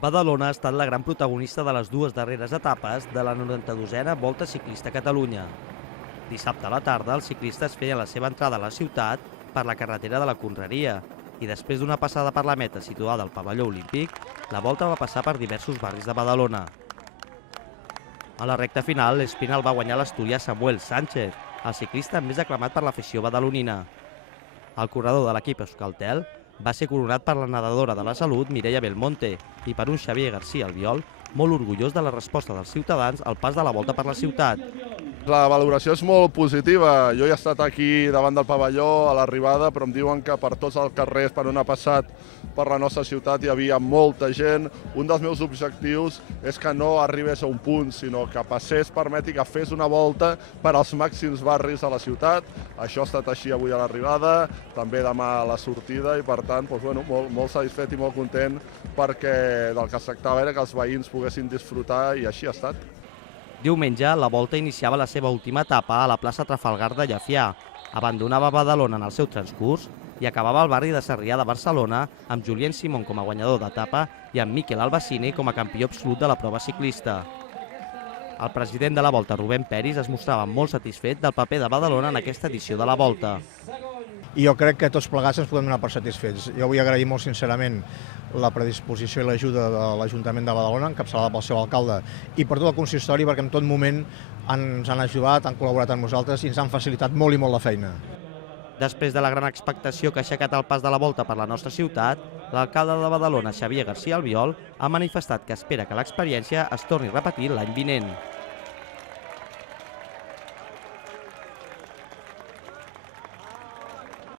Badalona ha estat la gran protagonista de les dues darreres etapes de la 92a Volta Ciclista a Catalunya. Dissabte a la tarda, els ciclistes feien la seva entrada a la ciutat per la carretera de la Conreria i després d'una passada per la meta situada al pavelló olímpic, la volta va passar per diversos barris de Badalona. A la recta final, l'Espinal va guanyar l'asturià Samuel Sánchez, el ciclista més aclamat per l'afició badalonina. El corredor de l'equip Euskaltel va ser coronat per la nedadora de la Salut Mireia Belmonte i per un Xavier García Albiol molt orgullós de la resposta dels ciutadans al pas de la volta per la ciutat. La valoració és molt positiva. Jo he estat aquí davant del pavelló a l'arribada, però em diuen que per tots els carrers per on ha passat per la nostra ciutat hi havia molta gent. Un dels meus objectius és que no arribés a un punt, sinó que passés, permeti que fes una volta per als màxims barris de la ciutat. Això ha estat així avui a l'arribada, també demà a la sortida i per tant molt satisfet i molt content perquè del que es tractava era que els veïns poguessin disfrutar i així ha estat. Diumenge, la volta iniciava la seva última etapa a la plaça Trafalgar de Llefià, abandonava Badalona en el seu transcurs i acabava al barri de Sarrià de Barcelona amb Julien Simon com a guanyador d'etapa i amb Mikel Albacini com a campió absolut de la prova ciclista. El president de la Volta, Rubén Peris, es mostrava molt satisfet del paper de Badalona en aquesta edició de la Volta. I jo crec que tots plegats ens podem donar per satisfets. Jo vull agrair molt sincerament la predisposició i l'ajuda de l'Ajuntament de Badalona, encapçalada pel seu alcalde, i per tot el consistori, perquè en tot moment ens han ajudat, han col·laborat amb nosaltres i ens han facilitat molt i molt la feina. Després de la gran expectació que ha aixecat el pas de la volta per la nostra ciutat, l'alcalde de Badalona, Xavier García Albiol, ha manifestat que espera que l'experiència es torni a repetir l'any vinent.